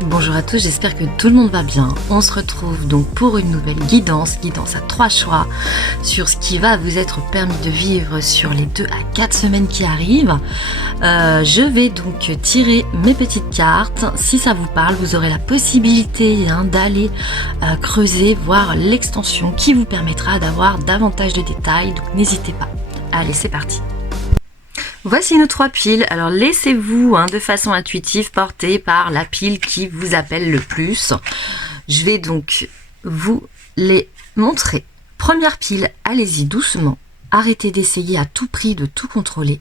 Bonjour à tous, j'espère que tout le monde va bien. On se retrouve donc pour une nouvelle guidance à 3 choix sur ce qui va vous être permis de vivre sur les 2 à 4 semaines qui arrivent. Je vais donc tirer mes petites cartes. Si ça vous parle, vous aurez la possibilité d'aller creuser, voir l'extension qui vous permettra d'avoir davantage de détails. Donc n'hésitez pas. Allez, c'est parti. Voici nos 3 piles. Alors laissez-vous de façon intuitive porter par la pile qui vous appelle le plus. Je vais donc vous les montrer. Première pile, allez-y doucement. Arrêtez d'essayer à tout prix de tout contrôler.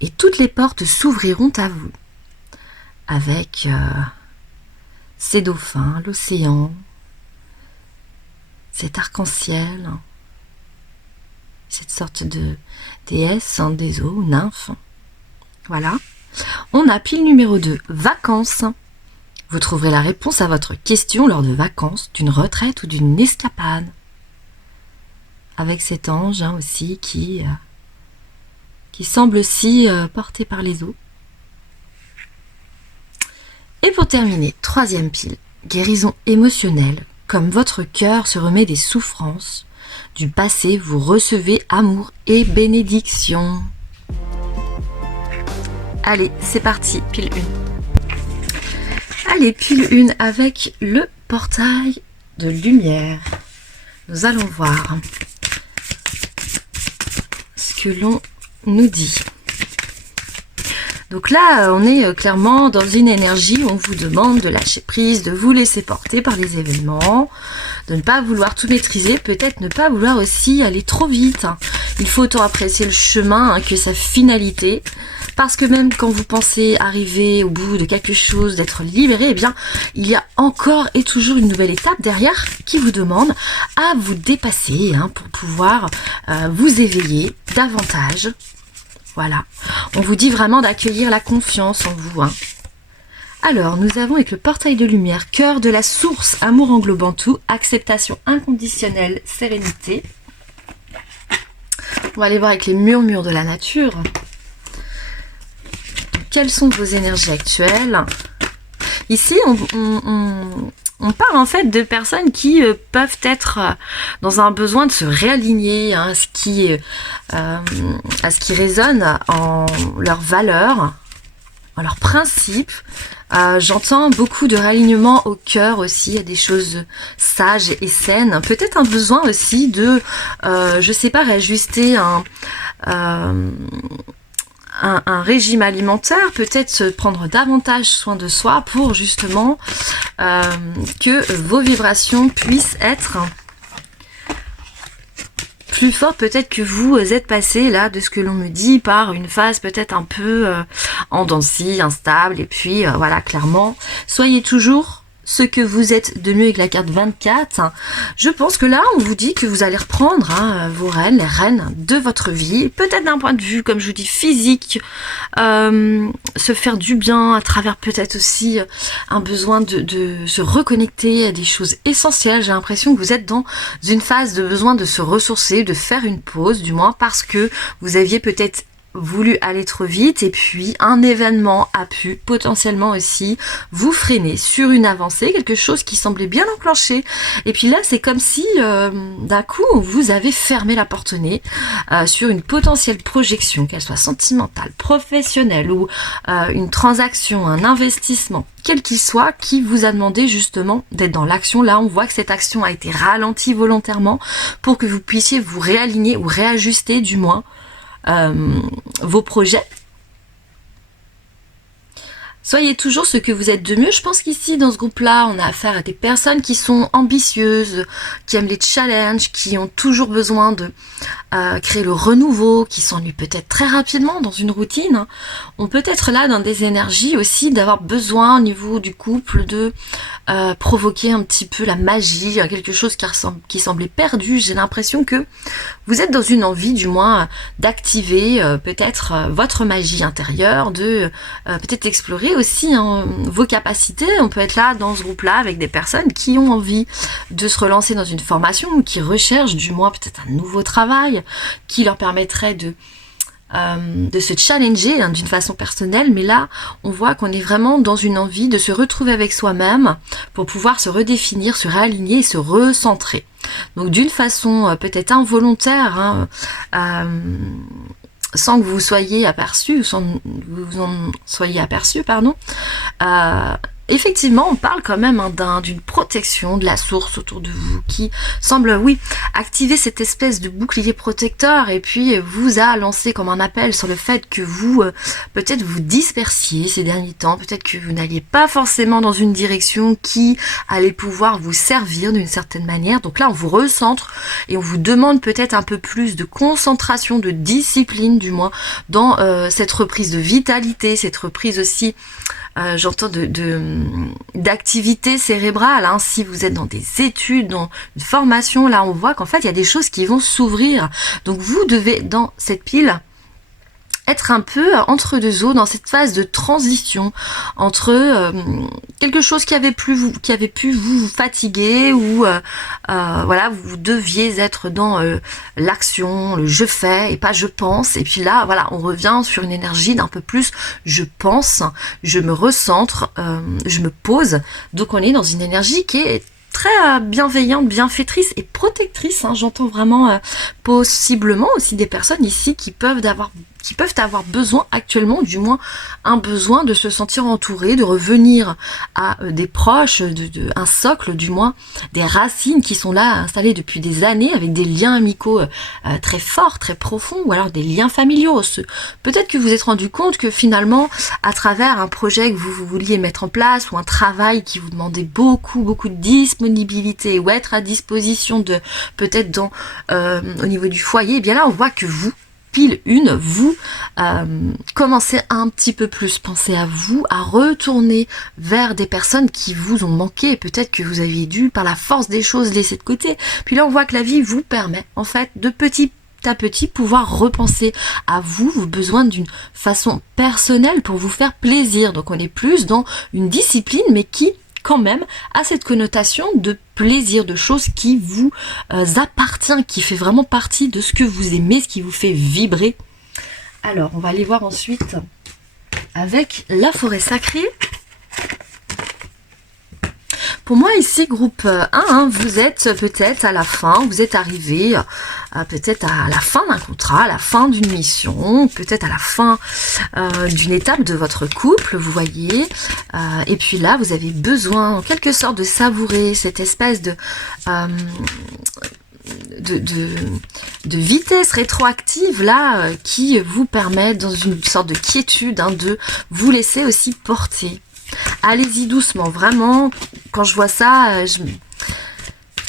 Et toutes les portes s'ouvriront à vous. Avec ces dauphins, l'océan, cet arc-en-ciel, cette sorte de déesse des eaux, nymphe. Voilà. On a pile numéro 2, vacances. Vous trouverez la réponse à votre question lors de vacances, d'une retraite ou d'une escapade. Avec cet ange aussi qui semble aussi porté par les eaux. Et pour terminer, 3e pile, guérison émotionnelle. Comme votre cœur se remet des souffrances du passé, vous recevez amour et bénédiction. Allez, c'est parti, pile 1. Allez, pile 1 avec le portail de lumière. Nous allons voir ce que l'on nous dit. Donc là, on est clairement dans une énergie où on vous demande de lâcher prise, de vous laisser porter par les événements, de ne pas vouloir tout maîtriser, peut-être ne pas vouloir aussi aller trop vite. Il faut autant apprécier le chemin que sa finalité, parce que même quand vous pensez arriver au bout de quelque chose, d'être libéré, eh bien, il y a encore et toujours une nouvelle étape derrière qui vous demande à vous dépasser pour pouvoir vous éveiller davantage. Voilà, on vous dit vraiment d'accueillir la confiance en vous. Alors, nous avons avec le portail de lumière, cœur de la source, amour englobant tout, acceptation inconditionnelle, sérénité. On va aller voir avec les murmures de la nature. Quelles sont vos énergies actuelles? Ici, on parle en fait de personnes qui peuvent être dans un besoin de se réaligner à ce qui résonne en leurs valeurs, en leurs principes. J'entends beaucoup de réalignement au cœur aussi, à des choses sages et saines. Peut-être un besoin aussi de, je sais pas, réajuster un régime alimentaire, peut-être se prendre davantage soin de soi pour justement que vos vibrations puissent être plus fortes. Peut-être que vous êtes passé là de ce que l'on me dit par une phase peut-être un peu en dents de scie, instable, et puis voilà, clairement, soyez toujours ce que vous êtes de mieux avec la carte 24. Je pense que là, on vous dit que vous allez reprendre vos rênes, les rênes de votre vie, peut-être d'un point de vue, comme je vous dis, physique, se faire du bien à travers peut-être aussi un besoin de se reconnecter à des choses essentielles. J'ai l'impression que vous êtes dans une phase de besoin de se ressourcer, de faire une pause, du moins parce que vous aviez peut-être voulu aller trop vite et puis un événement a pu potentiellement aussi vous freiner sur une avancée, quelque chose qui semblait bien enclenché, et puis là c'est comme si d'un coup vous avez fermé la porte au nez sur une potentielle projection, qu'elle soit sentimentale, professionnelle ou une transaction, un investissement, quel qu'il soit, qui vous a demandé justement d'être dans l'action. Là on voit que cette action a été ralentie volontairement pour que vous puissiez vous réaligner ou réajuster du moins vos projets. Soyez toujours ce que vous êtes de mieux. Je pense qu'ici, dans ce groupe-là, on a affaire à des personnes qui sont ambitieuses, qui aiment les challenges, qui ont toujours besoin de créer le renouveau, qui s'ennuient peut-être très rapidement dans une routine. On peut être là dans des énergies aussi d'avoir besoin au niveau du couple de provoquer un petit peu la magie, quelque chose qui semblait perdu. J'ai l'impression que vous êtes dans une envie, du moins, d'activer peut-être votre magie intérieure, de peut-être explorer aussi vos capacités. On peut être là dans ce groupe-là avec des personnes qui ont envie de se relancer dans une formation ou qui recherchent du moins peut-être un nouveau travail qui leur permettrait de de se challenger hein, d'une façon personnelle, mais là on voit qu'on est vraiment dans une envie de se retrouver avec soi-même pour pouvoir se redéfinir, se réaligner, se recentrer. Donc d'une façon peut-être involontaire, hein, sans que vous soyez aperçu, sans que vous en soyez aperçu, pardon, effectivement, on parle quand même hein, d'une protection de la source autour de vous qui semble, oui, activer cette espèce de bouclier protecteur et puis vous a lancé comme un appel sur le fait que vous, peut-être vous dispersiez ces derniers temps, peut-être que vous n'alliez pas forcément dans une direction qui allait pouvoir vous servir d'une certaine manière. Donc là, on vous recentre et on vous demande peut-être un peu plus de concentration, de discipline du moins, dans cette reprise de vitalité, cette reprise aussi j'entends d'activité cérébrale, hein. Si vous êtes dans des études, dans une formation, là on voit qu'en fait il y a des choses qui vont s'ouvrir. Donc vous devez dans cette pile être un peu entre deux eaux dans cette phase de transition entre quelque chose qui avait pu vous fatiguer ou voilà, vous deviez être dans l'action, le je fais et pas je pense, et puis là voilà, on revient sur une énergie d'un peu plus je pense, je me recentre, je me pose. Donc on est dans une énergie qui est très bienveillante, bienfaitrice et protectrice, hein. J'entends vraiment possiblement aussi des personnes ici qui peuvent avoir besoin actuellement, du moins un besoin de se sentir entouré, de revenir à des proches, un socle du moins, des racines qui sont là installées depuis des années avec des liens amicaux très forts, très profonds, ou alors des liens familiaux. Peut-être que vous vous êtes rendu compte que finalement, à travers un projet que vous vouliez mettre en place ou un travail qui vous demandait beaucoup de disponibilité ou être à disposition de peut-être au niveau du foyer, et bien là on voit que vous commencez à un petit peu plus penser à vous, à retourner vers des personnes qui vous ont manqué, peut-être que vous aviez dû par la force des choses laisser de côté. Puis là on voit que la vie vous permet en fait de petit à petit pouvoir repenser à vous, vos besoins d'une façon personnelle pour vous faire plaisir. Donc on est plus dans une discipline mais qui quand même a cette connotation de plaisir, de choses qui vous appartient, qui fait vraiment partie de ce que vous aimez, ce qui vous fait vibrer. Alors, on va aller voir ensuite avec la forêt sacrée. Pour moi ici, groupe 1, hein, vous êtes peut-être à la fin, vous êtes arrivé peut-être à la fin d'un contrat, à la fin d'une mission, peut-être à la fin d'une étape de votre couple, vous voyez. Et puis là, vous avez besoin en quelque sorte de savourer cette espèce de vitesse rétroactive là qui vous permet dans une sorte de quiétude hein, de vous laisser aussi porter. Allez-y doucement, vraiment, quand je vois ça,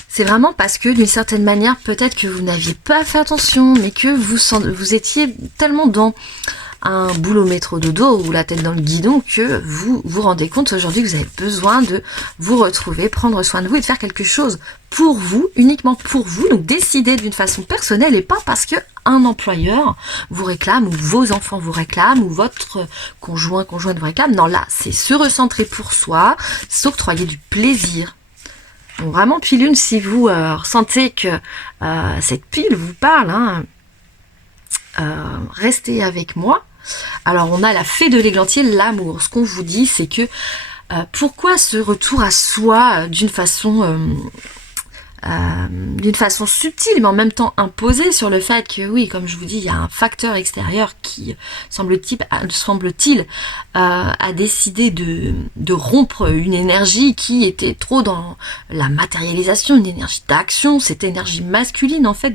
c'est vraiment parce que d'une certaine manière, peut-être que vous n'aviez pas fait attention, mais que vous étiez tellement dans un boulot métro dodo ou la tête dans le guidon que vous vous rendez compte aujourd'hui que vous avez besoin de vous retrouver, prendre soin de vous et de faire quelque chose pour vous, uniquement pour vous. Donc décidez d'une façon personnelle et pas parce que un employeur vous réclame ou vos enfants vous réclament ou votre conjointe vous réclame. Non, là c'est se recentrer pour soi, s'octroyer du plaisir. Donc vraiment pile une, si vous ressentez que cette pile vous parle, hein, restez avec moi. Alors on a la fée de l'églantier, l'amour. Ce qu'on vous dit, c'est que pourquoi ce retour à soi d'une façon subtile mais en même temps imposée sur le fait que oui, comme je vous dis, il y a un facteur extérieur qui semble-t-il a décidé de rompre une énergie qui était trop dans la matérialisation, une énergie d'action, cette énergie masculine en fait.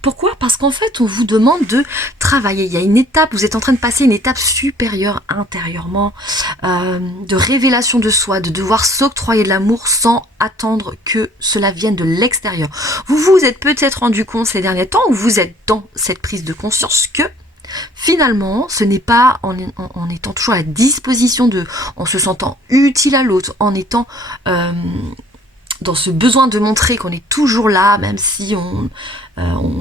Pourquoi? Parce qu'en fait on vous demande de travailler, il y a une étape, vous êtes en train de passer une étape supérieure intérieurement, de révélation de soi, de devoir s'octroyer de l'amour sans attendre que cela vienne de l'extérieur. Vous vous êtes peut-être rendu compte ces derniers temps, ou vous êtes dans cette prise de conscience que finalement, ce n'est pas en étant toujours à la disposition en se sentant utile à l'autre, en étant dans ce besoin de montrer qu'on est toujours là, même si on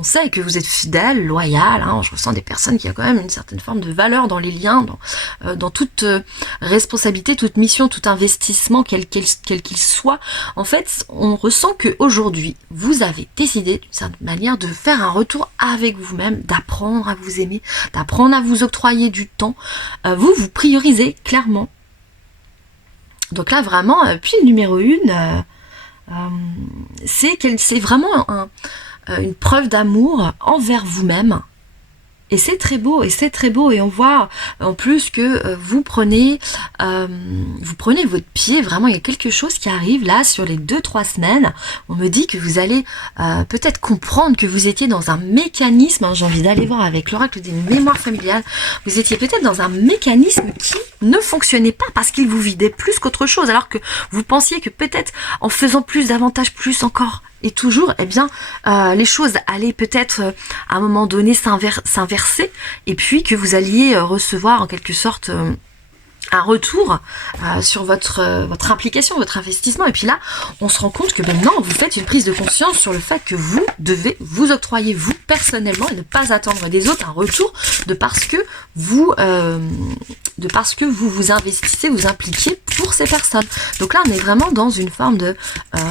sait que vous êtes fidèle, loyal, hein. Je ressens des personnes qui ont quand même une certaine forme de valeur dans les liens, dans toute responsabilité, toute mission, tout investissement, quel qu'il soit. En fait, on ressent qu'aujourd'hui, vous avez décidé d'une certaine manière de faire un retour avec vous-même, d'apprendre à vous aimer, d'apprendre à vous octroyer du temps. Vous priorisez clairement. Donc là, vraiment, puis numéro 1, c'est vraiment une preuve d'amour envers vous-même. Et c'est très beau, et on voit en plus que vous prenez votre pied, vraiment il y a quelque chose qui arrive là sur les 2-3 semaines. On me dit que vous allez peut-être comprendre que vous étiez dans un mécanisme, hein, j'ai envie d'aller voir avec l'oracle des mémoires familiales, vous étiez peut-être dans un mécanisme qui ne fonctionnait pas parce qu'il vous vidait plus qu'autre chose, alors que vous pensiez que peut-être en faisant plus, davantage, plus encore, et toujours, eh bien, les choses allaient peut-être à un moment donné s'inverser, et puis que vous alliez recevoir en quelque sorte un retour sur votre implication, votre investissement. Et puis là, on se rend compte que maintenant, vous faites une prise de conscience sur le fait que vous devez vous octroyer, vous, personnellement, et ne pas attendre des autres un retour de parce que vous vous investissez, vous impliquez pour ces personnes. Donc là, on est vraiment dans une forme de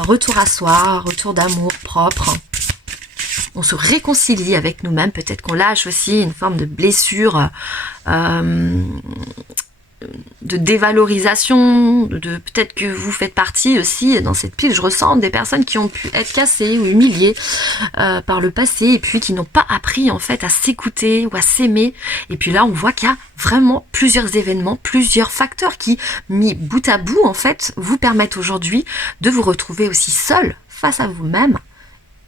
retour à soi, retour d'amour propre. On se réconcilie avec nous-mêmes. Peut-être qu'on lâche aussi une forme de blessure, de dévalorisation, peut-être que vous faites partie aussi dans cette pile. Je ressens des personnes qui ont pu être cassées ou humiliées par le passé, et puis qui n'ont pas appris en fait à s'écouter ou à s'aimer. Et puis là, on voit qu'il y a vraiment plusieurs événements, plusieurs facteurs qui, mis bout à bout, en fait, vous permettent aujourd'hui de vous retrouver aussi seul face à vous-même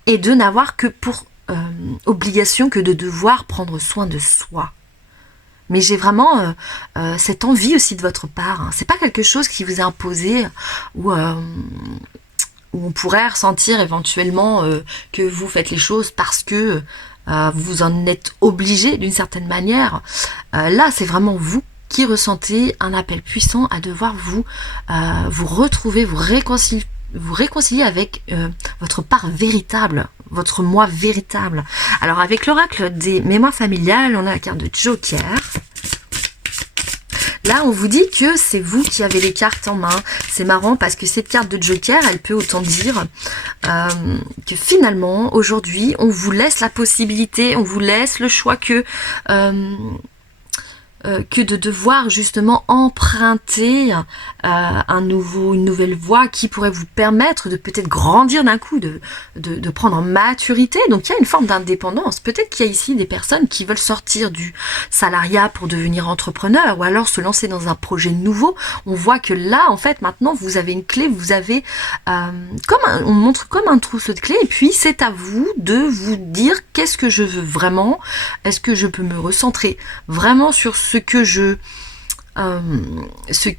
et de n'avoir que pour obligation que de devoir prendre soin de soi. Mais j'ai vraiment cette envie aussi de votre part. Hein. C'est pas quelque chose qui vous est imposé ou où on pourrait ressentir éventuellement que vous faites les choses parce que vous en êtes obligé d'une certaine manière. Là, c'est vraiment vous qui ressentez un appel puissant à devoir vous retrouver, vous réconcilier avec votre part véritable, votre moi véritable. Alors avec l'oracle des mémoires familiales, on a la carte de Joker. Là, on vous dit que c'est vous qui avez les cartes en main. C'est marrant parce que cette carte de Joker, elle peut autant dire que finalement, aujourd'hui, on vous laisse la possibilité, on vous laisse le choix que de devoir justement emprunter une nouvelle voie qui pourrait vous permettre de peut-être grandir d'un coup, de prendre en maturité. Donc il y a une forme d'indépendance. Peut-être qu'il y a ici des personnes qui veulent sortir du salariat pour devenir entrepreneur ou alors se lancer dans un projet nouveau. On voit que là, en fait, maintenant, vous avez une clé, vous avez on montre comme un trousseau de clés, et puis c'est à vous de vous dire qu'est-ce que je veux vraiment, est-ce que je peux me recentrer vraiment sur ce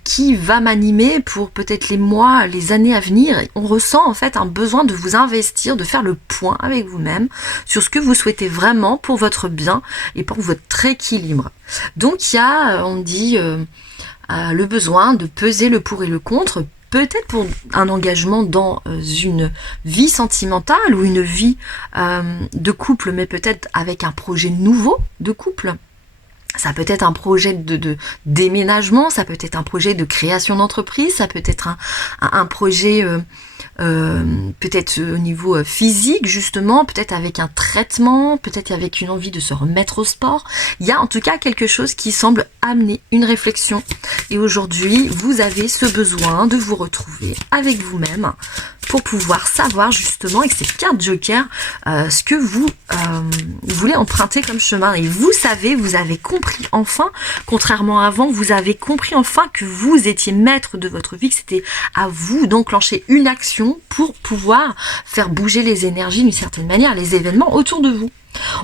qui va m'animer pour peut-être les mois, les années à venir. On ressent en fait un besoin de vous investir, de faire le point avec vous-même sur ce que vous souhaitez vraiment pour votre bien et pour votre équilibre. Donc il y a, on dit, le besoin de peser le pour et le contre, peut-être pour un engagement dans une vie sentimentale ou une vie de couple, mais peut-être avec un projet nouveau de couple. Ça peut être un projet de déménagement, ça peut être un projet de création d'entreprise, ça peut être un projet peut-être au niveau physique justement, peut-être avec un traitement, peut-être avec une envie de se remettre au sport. Il y a en tout cas quelque chose qui semble amener une réflexion. Et aujourd'hui, vous avez ce besoin de vous retrouver avec vous-même pour pouvoir savoir justement avec cette carte Joker ce que vous voulez emprunter comme chemin. Et vous savez, vous avez compris enfin, contrairement à avant, vous avez compris enfin que vous étiez maître de votre vie, que c'était à vous d'enclencher une action pour pouvoir faire bouger les énergies d'une certaine manière, les événements autour de vous.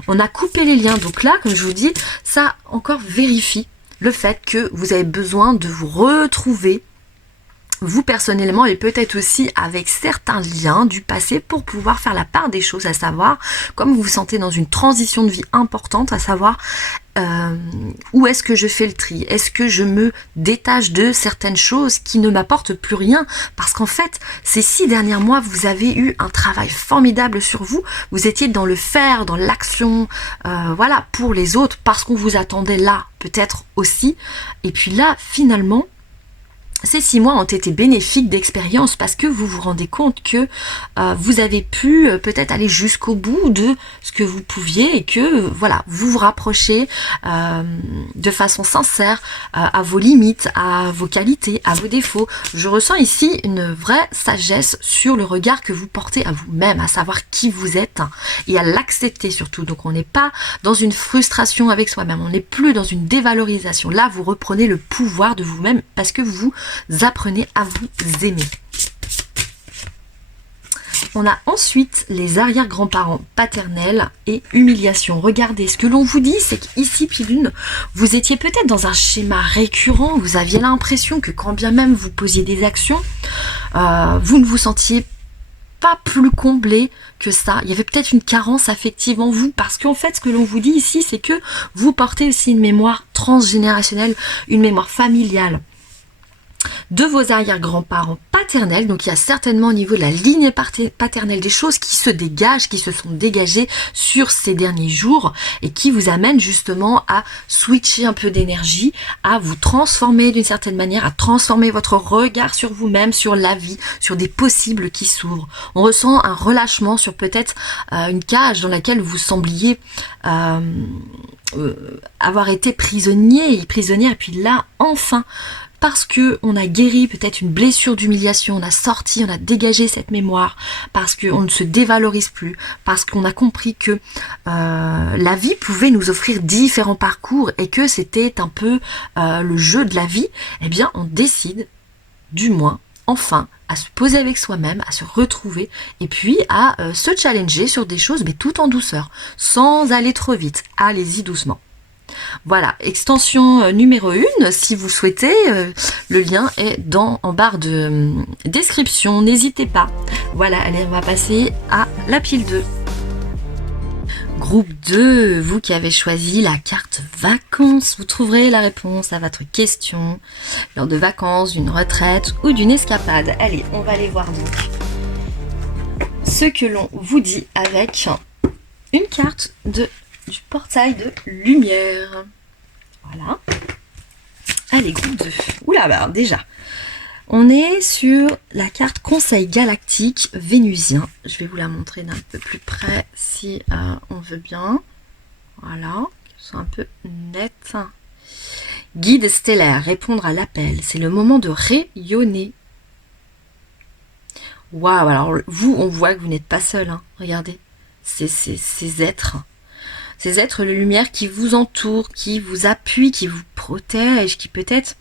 On a coupé les liens, donc là, comme je vous dis, ça encore vérifie le fait que vous avez besoin de vous retrouver vous personnellement et peut-être aussi avec certains liens du passé pour pouvoir faire la part des choses, à savoir, comme vous vous sentez dans une transition de vie importante, à savoir où est-ce que je fais le tri? Est-ce que je me détache de certaines choses qui ne m'apportent plus rien? Parce qu'en fait, ces 6 derniers mois, vous avez eu un travail formidable sur vous. Vous étiez dans le faire, dans l'action, voilà, pour les autres, parce qu'on vous attendait là, peut-être aussi. Et puis là, finalement, ces 6 mois ont été bénéfiques d'expérience parce que vous vous rendez compte que vous avez pu peut-être aller jusqu'au bout de ce que vous pouviez et que voilà, vous vous rapprochez de façon sincère à vos limites, à vos qualités, à vos défauts. Je ressens ici une vraie sagesse sur le regard que vous portez à vous-même, à savoir qui vous êtes et à l'accepter surtout. Donc on n'est pas dans une frustration avec soi-même, on n'est plus dans une dévalorisation. Là, vous reprenez le pouvoir de vous-même parce que vous apprenez à vous aimer. On a ensuite les arrière-grands-parents paternels et humiliation. Regardez, ce que l'on vous dit, c'est qu'ici, Pilune, vous étiez peut-être dans un schéma récurrent, vous aviez l'impression que quand bien même vous posiez des actions, vous ne vous sentiez pas plus comblé que ça. Il y avait peut-être une carence affective en vous, parce qu'en fait, ce que l'on vous dit ici, c'est que vous portez aussi une mémoire transgénérationnelle, une mémoire familiale de vos arrière-grands-parents paternels. Donc il y a certainement au niveau de la lignée paternelle des choses qui se dégagent, qui se sont dégagées sur ces derniers jours et qui vous amènent justement à switcher un peu d'énergie, à vous transformer d'une certaine manière, à transformer votre regard sur vous-même, sur la vie, sur des possibles qui s'ouvrent. On ressent un relâchement sur peut-être une cage dans laquelle vous sembliez avoir été prisonnière, et puis là, enfin, parce que on a guéri peut-être une blessure d'humiliation, on a sorti, on a dégagé cette mémoire, parce qu'on ne se dévalorise plus, parce qu'on a compris que la vie pouvait nous offrir différents parcours et que c'était un peu le jeu de la vie, eh bien on décide, du moins, enfin, à se poser avec soi-même, à se retrouver et puis à se challenger sur des choses, mais tout en douceur, sans aller trop vite. Allez-y doucement. Voilà, extension numéro 1, si vous souhaitez, le lien est en barre de description, n'hésitez pas. Voilà, allez, on va passer à la pile 2. Groupe 2, vous qui avez choisi la carte vacances, vous trouverez la réponse à votre question lors de vacances, d'une retraite ou d'une escapade. Allez, on va aller voir donc ce que l'on vous dit avec une carte du portail de lumière. Voilà. Allez, groupe 2. Oula, bah déjà, on est sur la carte Conseil galactique vénusien. Je vais vous la montrer d'un peu plus près si on veut bien. Voilà, qu'elle soit un peu nette. Guide stellaire, répondre à l'appel. C'est le moment de rayonner. Waouh, alors vous, on voit que vous n'êtes pas seul. Hein. Regardez, ces êtres. Ces êtres de lumière qui vous entourent, qui vous appuient, qui vous protègent, qui peut-être...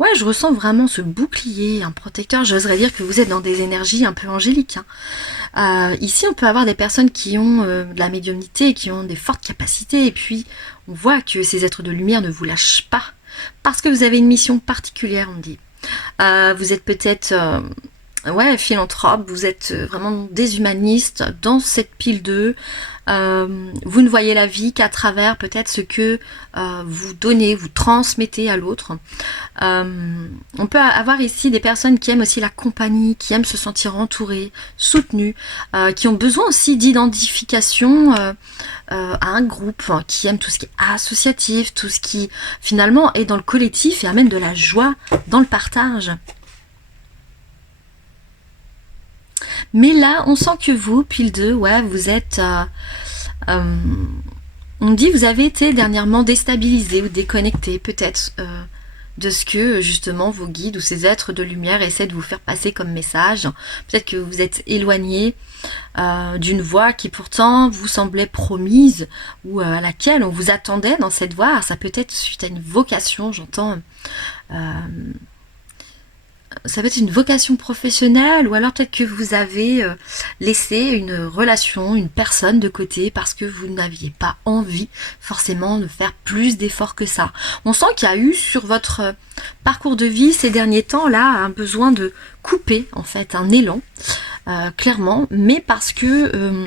Ouais, je ressens vraiment ce bouclier, un protecteur. J'oserais dire que vous êtes dans des énergies un peu angéliques. Hein. Ici, on peut avoir des personnes qui ont de la médiumnité, qui ont des fortes capacités. Et puis, on voit que ces êtres de lumière ne vous lâchent pas. Parce que vous avez une mission particulière, on dit. Vous êtes peut-être... ouais, philanthrope, vous êtes vraiment déshumaniste dans cette pile 2. Vous ne voyez la vie qu'à travers peut-être ce que vous donnez, vous transmettez à l'autre. On peut avoir ici des personnes qui aiment aussi la compagnie, qui aiment se sentir entourées, soutenues, qui ont besoin aussi d'identification à un groupe, qui aiment tout ce qui est associatif, tout ce qui finalement est dans le collectif et amène de la joie dans le partage. Mais là, on sent que vous, pile 2, ouais, vous êtes... on dit vous avez été dernièrement déstabilisé ou déconnecté, peut-être, de ce que, justement, vos guides ou ces êtres de lumière essaient de vous faire passer comme message. Peut-être que vous êtes éloigné d'une voie qui, pourtant, vous semblait promise ou à laquelle on vous attendait dans cette voie. Ça peut être suite à une vocation, j'entends... ça peut être une vocation professionnelle, ou alors peut-être que vous avez laissé une relation, une personne de côté parce que vous n'aviez pas envie forcément de faire plus d'efforts que ça. On sent qu'il y a eu sur votre parcours de vie ces derniers temps là un besoin de couper en fait, un élan, clairement, mais parce que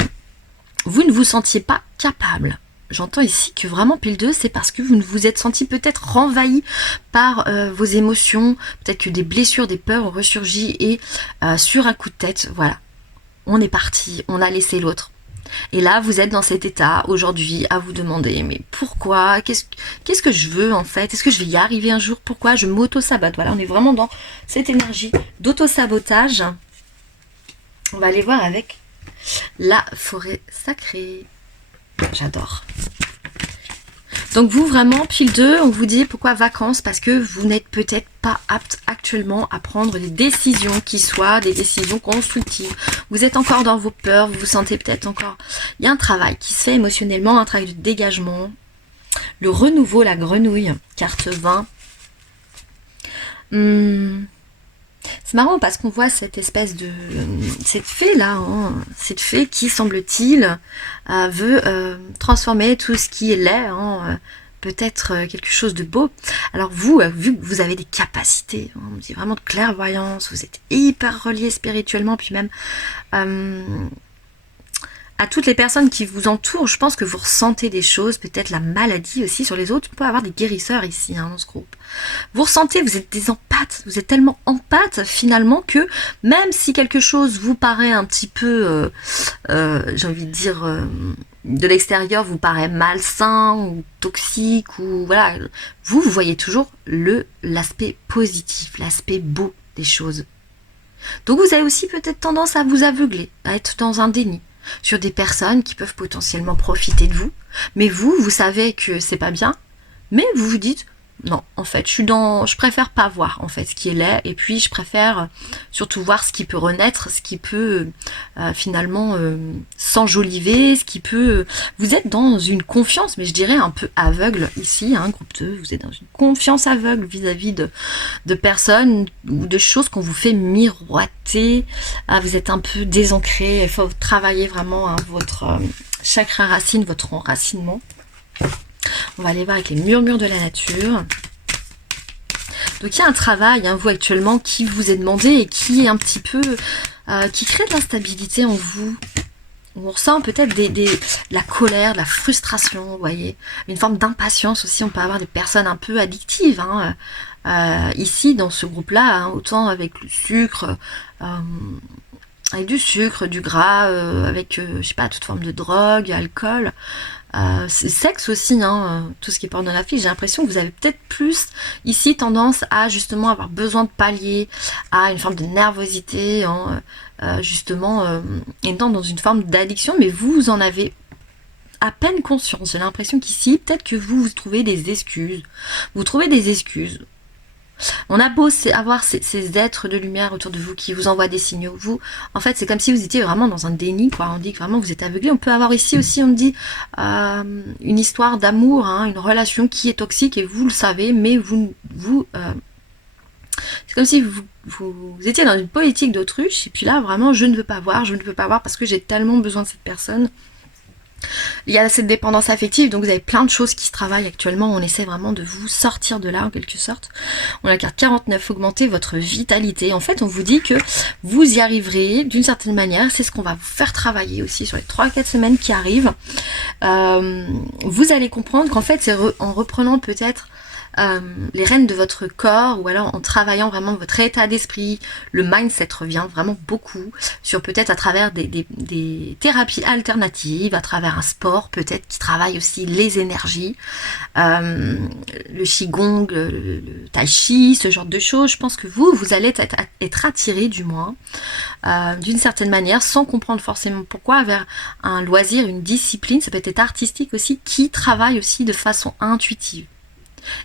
vous ne vous sentiez pas capable. J'entends ici que vraiment pile 2, c'est parce que vous ne vous êtes senti peut-être renvahi par vos émotions, peut-être que des blessures, des peurs ont ressurgi et sur un coup de tête, voilà, on est parti, on a laissé l'autre. Et là, vous êtes dans cet état aujourd'hui à vous demander, mais pourquoi? Qu'est-ce que je veux en fait? Est-ce que je vais y arriver un jour? Pourquoi je m'auto-sabote? Voilà, on est vraiment dans cette énergie d'auto-sabotage. On va aller voir avec la forêt sacrée. J'adore. Donc vous vraiment, pile 2, on vous dit pourquoi vacances? Parce que vous n'êtes peut-être pas apte actuellement à prendre des décisions qui soient des décisions constructives. Vous êtes encore dans vos peurs, vous vous sentez peut-être encore... Il y a un travail qui se fait émotionnellement, un travail de dégagement. Le renouveau, la grenouille, carte 20. C'est marrant parce qu'on voit cette espèce de... cette fée là, hein, cette fée qui semble-t-il veut transformer tout ce qui est laid en peut-être quelque chose de beau. Alors vous, vu que vous avez des capacités, on dit vraiment de clairvoyance, vous êtes hyper relié spirituellement, puis même à toutes les personnes qui vous entourent, je pense que vous ressentez des choses, peut-être la maladie aussi sur les autres. On peut avoir des guérisseurs ici dans ce groupe. Vous ressentez, vous êtes des empathes, vous êtes tellement empathes finalement que même si quelque chose vous paraît un petit peu, j'ai envie de dire, de l'extérieur vous paraît malsain ou toxique, ou voilà, vous voyez toujours l'aspect positif, l'aspect beau des choses. Donc vous avez aussi peut-être tendance à vous aveugler, à être dans un déni sur des personnes qui peuvent potentiellement profiter de vous, mais vous savez que c'est pas bien, mais vous vous dites non, en fait, je préfère pas voir en fait ce qui est laid, et puis je préfère surtout voir ce qui peut renaître, ce qui peut finalement s'enjoliver, ce qui peut... Vous êtes dans une confiance, mais je dirais un peu aveugle ici, hein, groupe 2, vous êtes dans une confiance aveugle vis-à-vis de personnes ou de choses qu'on vous fait miroiter. Vous êtes un peu désancré, il faut travailler vraiment hein, votre chakra racine, votre enracinement. On va aller voir avec les murmures de la nature. Donc il y a un travail, hein, vous actuellement, qui vous est demandé et qui est un petit peu... qui crée de l'instabilité en vous. On ressent peut-être de la colère, de la frustration, vous voyez. Une forme d'impatience aussi. On peut avoir des personnes un peu addictives. Hein, ici, dans ce groupe-là, hein, autant avec le sucre... avec du sucre, du gras, avec, je sais pas, toute forme de drogue, alcool... sexe aussi, hein, tout ce qui est pornographique. J'ai l'impression que vous avez peut-être plus ici tendance à justement avoir besoin de pallier à une forme de nervosité, hein, justement étant dans une forme d'addiction, mais vous en avez à peine conscience. J'ai l'impression qu'ici, peut-être que vous trouvez des excuses. Vous trouvez des excuses. On a beau avoir ces êtres de lumière autour de vous qui vous envoient des signaux. Vous, en fait, c'est comme si vous étiez vraiment dans un déni, quoi. On dit que vraiment vous êtes aveuglé. On peut avoir ici aussi, on me dit, une histoire d'amour, hein, une relation qui est toxique et vous le savez, mais c'est comme si vous étiez dans une politique d'autruche. Et puis là, vraiment, je ne veux pas voir parce que j'ai tellement besoin de cette personne. Il y a cette dépendance affective, donc vous avez plein de choses qui se travaillent actuellement. On essaie vraiment de vous sortir de là en quelque sorte. On a la carte 49, augmenter votre vitalité. En fait, on vous dit que vous y arriverez d'une certaine manière. C'est ce qu'on va vous faire travailler aussi sur les 3-4 semaines qui arrivent. Vous allez comprendre qu'en fait, c'est en reprenant peut-être les rênes de votre corps, ou alors en travaillant vraiment votre état d'esprit. Le mindset revient vraiment beaucoup sur peut-être à travers des thérapies alternatives, à travers un sport peut-être qui travaille aussi les énergies, le qigong, le tai chi, ce genre de choses. Je pense que vous allez être attiré du moins d'une certaine manière, sans comprendre forcément pourquoi, vers un loisir, une discipline, ça peut être artistique aussi, qui travaille aussi de façon intuitive.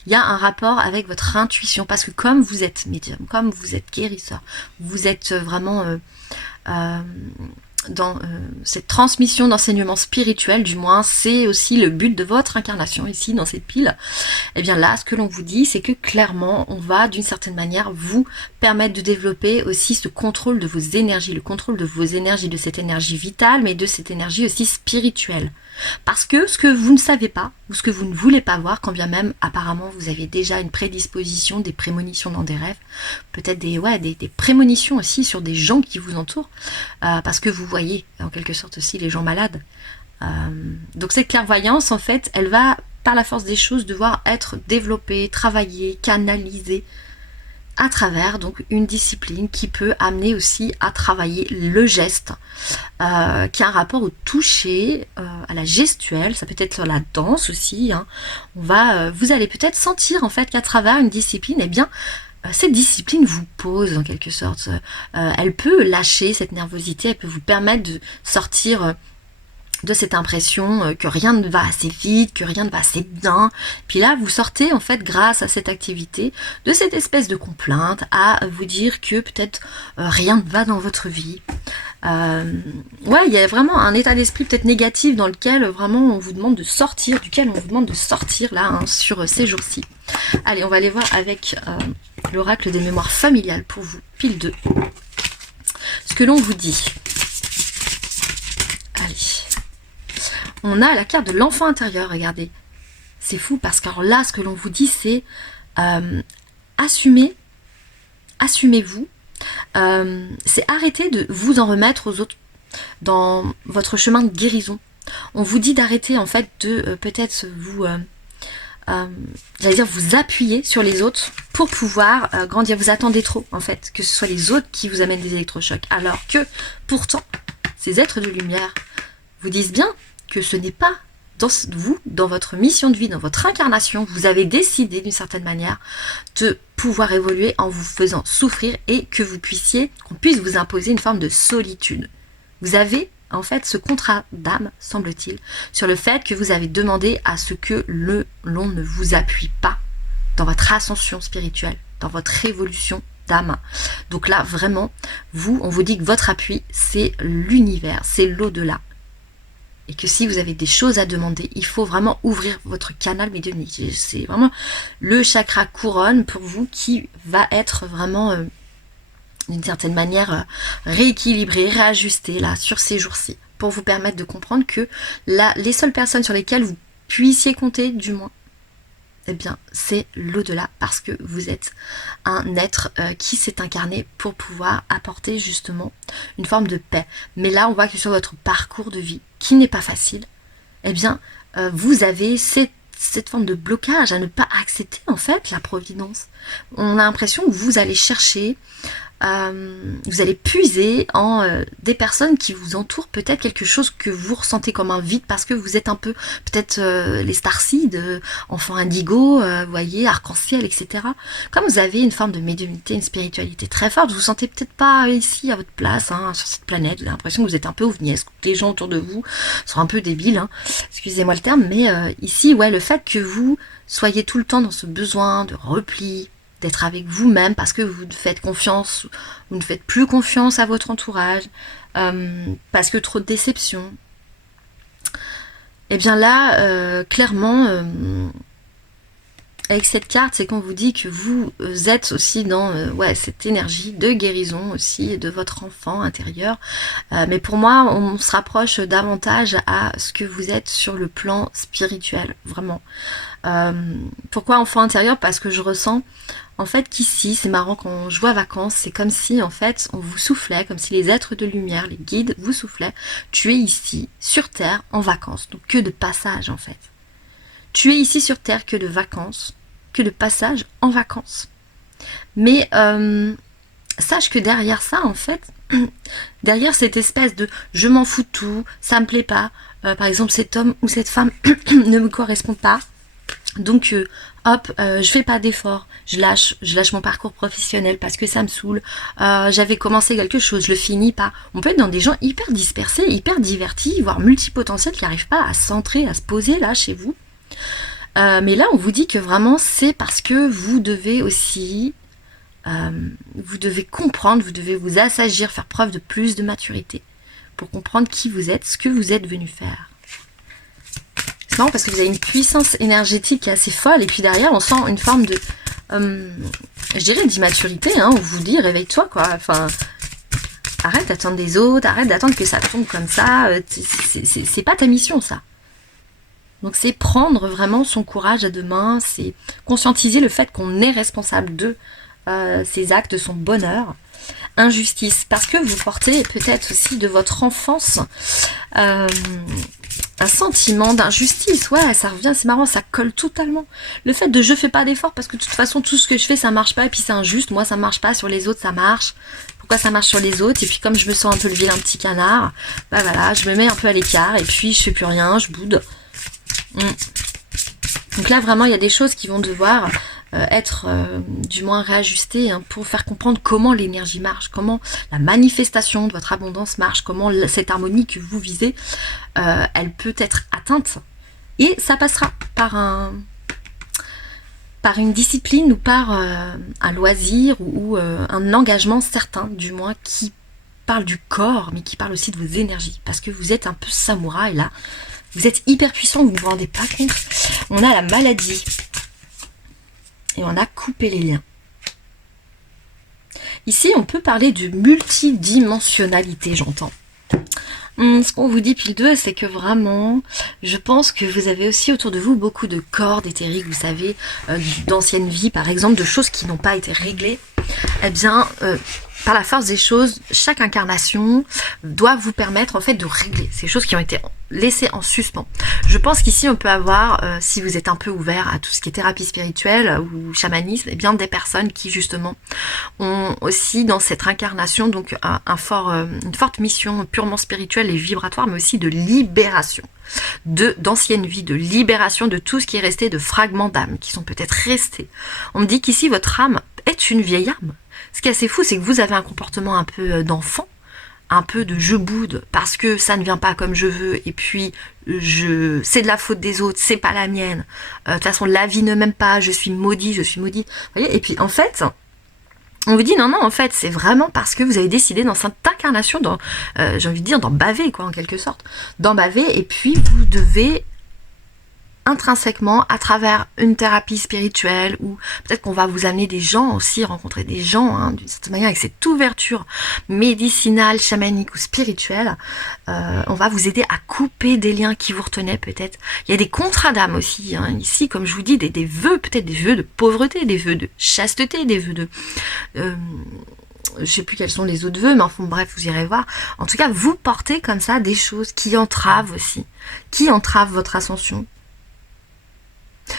Il y a un rapport avec votre intuition, parce que comme vous êtes médium, comme vous êtes guérisseur, vous êtes vraiment dans cette transmission d'enseignement spirituel, du moins c'est aussi le but de votre incarnation ici dans cette pile, et bien là ce que l'on vous dit c'est que clairement on va d'une certaine manière vous permettre de développer aussi ce contrôle de vos énergies, le contrôle de vos énergies, de cette énergie vitale mais de cette énergie aussi spirituelle. Parce que ce que vous ne savez pas, ou ce que vous ne voulez pas voir, quand bien même apparemment vous avez déjà une prédisposition, des prémonitions dans des rêves, peut-être des prémonitions aussi sur des gens qui vous entourent, parce que vous voyez en quelque sorte aussi les gens malades. Donc cette clairvoyance en fait, elle va par la force des choses devoir être développée, travaillée, canalisée, à travers donc une discipline qui peut amener aussi à travailler le geste, qui a un rapport au toucher, à la gestuelle, ça peut être sur la danse aussi, hein. Vous allez peut-être sentir en fait qu'à travers une discipline, eh bien cette discipline vous pose en quelque sorte, elle peut lâcher cette nervosité, elle peut vous permettre de sortir de cette impression que rien ne va assez vite, que rien ne va assez bien. Puis là, vous sortez en fait grâce à cette activité de cette espèce de complainte à vous dire que peut-être rien ne va dans votre vie. Ouais, il y a vraiment un état d'esprit peut-être négatif dans lequel vraiment on vous demande de sortir, duquel on vous demande de sortir là hein, sur ces jours-ci. Allez, on va aller voir avec l'oracle des mémoires familiales pour vous, pile 2. Ce que l'on vous dit. Allez. On a la carte de l'enfant intérieur, regardez. C'est fou parce que alors là, ce que l'on vous dit, c'est assumez-vous. C'est arrêter de vous en remettre aux autres dans votre chemin de guérison. On vous dit d'arrêter en fait de peut-être vous, j'allais dire vous appuyer sur les autres pour pouvoir grandir. Vous attendez trop en fait que ce soit les autres qui vous amènent des électrochocs. Alors que pourtant, ces êtres de lumière vous disent bien que ce n'est pas dans vous, dans votre mission de vie, dans votre incarnation, vous avez décidé d'une certaine manière de pouvoir évoluer en vous faisant souffrir et que vous puissiez, qu'on puisse vous imposer une forme de solitude. Vous avez en fait ce contrat d'âme, semble-t-il, sur le fait que vous avez demandé à ce que l'on ne vous appuie pas dans votre ascension spirituelle, dans votre évolution d'âme. Donc là, vraiment, on vous dit que votre appui, c'est l'univers, c'est l'au-delà. Et que si vous avez des choses à demander, il faut vraiment ouvrir votre canal médiumnique. C'est vraiment le chakra couronne pour vous qui va être vraiment d'une certaine manière rééquilibré, réajusté là sur ces jours-ci, pour vous permettre de comprendre que là, les seules personnes sur lesquelles vous puissiez compter, du moins, eh bien, c'est l'au-delà, parce que vous êtes un être qui s'est incarné pour pouvoir apporter justement une forme de paix. Mais là, on voit que sur votre parcours de vie, qui n'est pas facile, eh bien, vous avez cette forme de blocage à ne pas accepter en fait la providence. On a l'impression que vous allez chercher, vous allez puiser en des personnes qui vous entourent, peut-être quelque chose que vous ressentez comme un vide parce que vous êtes un peu peut-être les starseeds, enfants indigo, vous voyez, arc-en-ciel, etc. Comme vous avez une forme de médiumnité, une spiritualité très forte, vous vous sentez peut-être pas ici à votre place, hein, sur cette planète, vous avez l'impression que vous êtes un peu ovniesque, que les gens autour de vous sont un peu débiles, hein, excusez-moi le terme, mais ici, ouais, le fait que vous soyez tout le temps dans ce besoin de repli, d'être avec vous-même parce que vous faites confiance, vous ne faites plus confiance à votre entourage, parce que trop de déception. Et bien là, clairement, avec cette carte, c'est qu'on vous dit que vous êtes aussi dans cette énergie de guérison aussi de votre enfant intérieur. Mais pour moi, on se rapproche davantage à ce que vous êtes sur le plan spirituel, vraiment. Pourquoi enfant intérieur? Parce que je ressens en fait qu'ici, c'est marrant, quand je vois vacances, c'est comme si en fait on vous soufflait, comme si les êtres de lumière, les guides vous soufflaient. Tu es ici, sur Terre, en vacances, donc que de passage en fait. Tu es ici sur Terre que de vacances, que de passage en vacances. Mais sache que derrière ça, en fait, derrière cette espèce de je m'en fous de tout, ça me plaît pas, par exemple cet homme ou cette femme ne me correspond pas, donc je fais pas d'effort, je lâche mon parcours professionnel parce que ça me saoule, j'avais commencé quelque chose, je le finis pas. On peut être dans des gens hyper dispersés, hyper divertis, voire multipotentiels qui n'arrivent pas à se centrer, à se poser là chez vous. Mais là on vous dit que vraiment c'est parce que vous devez aussi vous devez comprendre, vous devez vous assagir, faire preuve de plus de maturité pour comprendre qui vous êtes, ce que vous êtes venu faire. C'est marrant parce que vous avez une puissance énergétique qui est assez folle, et puis derrière on sent une forme de, je dirais d'immaturité, hein, où vous dit réveille-toi quoi, enfin arrête d'attendre des autres, arrête d'attendre que ça tombe comme ça, c'est pas ta mission ça. Donc c'est prendre vraiment son courage à deux mains, c'est conscientiser le fait qu'on est responsable de ses actes, de son bonheur. Injustice, parce que vous portez peut-être aussi de votre enfance un sentiment d'injustice. Ouais, ça revient, c'est marrant, ça colle totalement. Le fait de je fais pas d'effort parce que de toute façon tout ce que je fais ça marche pas et puis c'est injuste, moi ça marche pas, sur les autres ça marche. Pourquoi ça marche sur les autres? Et puis comme je me sens un peu le vilain petit canard, bah voilà, je me mets un peu à l'écart et puis je fais plus rien, je boude. Donc là vraiment il y a des choses qui vont devoir être du moins réajustées, hein, pour faire comprendre comment l'énergie marche, comment la manifestation de votre abondance marche, comment cette harmonie que vous visez, elle peut être atteinte. Et ça passera par une discipline ou par un loisir ou un engagement certain, du moins, qui parle du corps, mais qui parle aussi de vos énergies. Parce que vous êtes un peu samouraï là. Vous êtes hyper puissant, vous ne vous rendez pas compte. On a la maladie. Et on a coupé les liens. Ici, on peut parler de multidimensionnalité, j'entends. Ce qu'on vous dit pile 2, c'est que vraiment, je pense que vous avez aussi autour de vous beaucoup de cordes éthériques, vous savez, d'anciennes vies, par exemple, de choses qui n'ont pas été réglées. Eh bien, par la force des choses, chaque incarnation doit vous permettre en fait de régler ces choses qui ont été laissées en suspens. Je pense qu'ici on peut avoir, si vous êtes un peu ouvert à tout ce qui est thérapie spirituelle ou chamanisme, eh bien des personnes qui justement ont aussi dans cette incarnation donc une forte mission purement spirituelle et vibratoire, mais aussi de libération d'anciennes vies, de libération de tout ce qui est resté, de fragments d'âme qui sont peut-être restés. On me dit qu'ici votre âme est une vieille âme. Ce qui est assez fou, c'est que vous avez un comportement un peu d'enfant, un peu de je boude parce que ça ne vient pas comme je veux et puis c'est de la faute des autres, c'est pas la mienne. De toute façon, la vie ne m'aime pas, je suis maudit, je suis maudite. Vous voyez, et puis en fait, on vous dit non, en fait, c'est vraiment parce que vous avez décidé dans cette incarnation, j'ai envie de dire, d'en baver, quoi, en quelque sorte. D'en baver, et puis vous devez intrinsèquement, à travers une thérapie spirituelle, ou peut-être qu'on va vous amener des gens aussi, rencontrer des gens, hein, d'une certaine manière, avec cette ouverture médicinale, chamanique ou spirituelle, on va vous aider à couper des liens qui vous retenaient peut-être. Il y a des contrats d'âme aussi, hein, ici, comme je vous dis, des vœux, peut-être des vœux de pauvreté, des vœux de chasteté, des vœux de... je sais plus quels sont les autres vœux, mais enfin bref, vous irez voir. En tout cas, vous portez comme ça des choses qui entravent aussi, qui entravent votre ascension.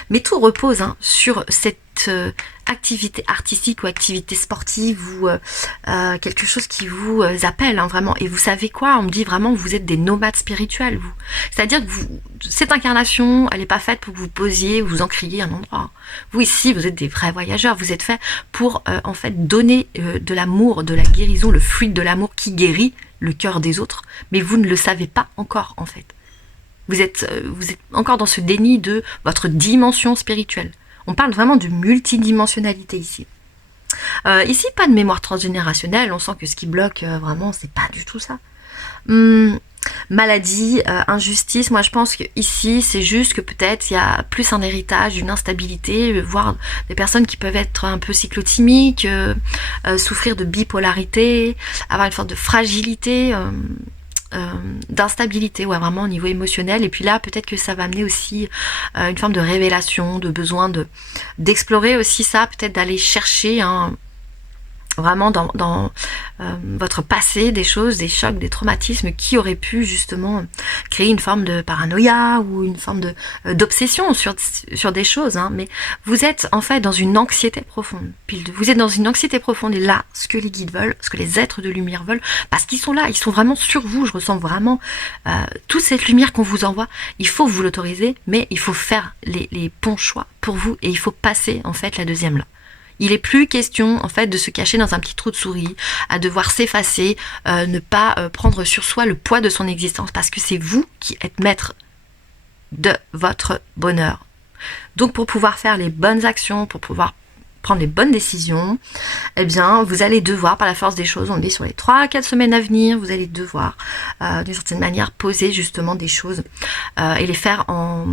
Mais tout repose sur cette activité artistique ou activité sportive ou quelque chose qui vous appelle vraiment. Et vous savez quoi? On me dit vraiment vous êtes des nomades spirituels, vous. C'est-à-dire que cette incarnation, elle n'est pas faite pour que vous posiez, vous encriez un endroit. Vous ici, vous êtes des vrais voyageurs. Vous êtes faits pour en fait donner de l'amour, de la guérison, le fluide de l'amour qui guérit le cœur des autres. Mais vous ne le savez pas encore en fait. Vous êtes encore dans ce déni de votre dimension spirituelle. On parle vraiment de multidimensionnalité ici. Ici, pas de mémoire transgénérationnelle. On sent que ce qui bloque vraiment, c'est pas du tout ça. Maladie, injustice. Moi, je pense que ici, c'est juste que peut-être il y a plus un héritage, une instabilité, voire des personnes qui peuvent être un peu cyclotimiques, souffrir de bipolarité, avoir une forme de fragilité. D'instabilité, ouais, vraiment au niveau émotionnel. Et puis là, peut-être que ça va amener aussi une forme de révélation, de besoin d'explorer aussi ça, peut-être d'aller chercher vraiment dans votre passé des choses, des chocs, des traumatismes qui auraient pu justement créer une forme de paranoïa ou une forme d'obsession sur des choses, mais vous êtes en fait dans une anxiété profonde. Vous êtes dans une anxiété profonde et là, ce que les guides veulent, ce que les êtres de lumière veulent, parce qu'ils sont là, ils sont vraiment sur vous, je ressens vraiment toute cette lumière qu'on vous envoie, il faut vous l'autoriser, mais il faut faire les bons choix pour vous et il faut passer en fait la deuxième là. Il n'est plus question en fait de se cacher dans un petit trou de souris, à devoir s'effacer, ne pas prendre sur soi le poids de son existence, parce que c'est vous qui êtes maître de votre bonheur. Donc pour pouvoir faire les bonnes actions, pour pouvoir prendre les bonnes décisions, eh bien, vous allez devoir, par la force des choses, on dit sur les 3-4 semaines à venir, vous allez devoir, d'une certaine manière, poser justement des choses et les faire en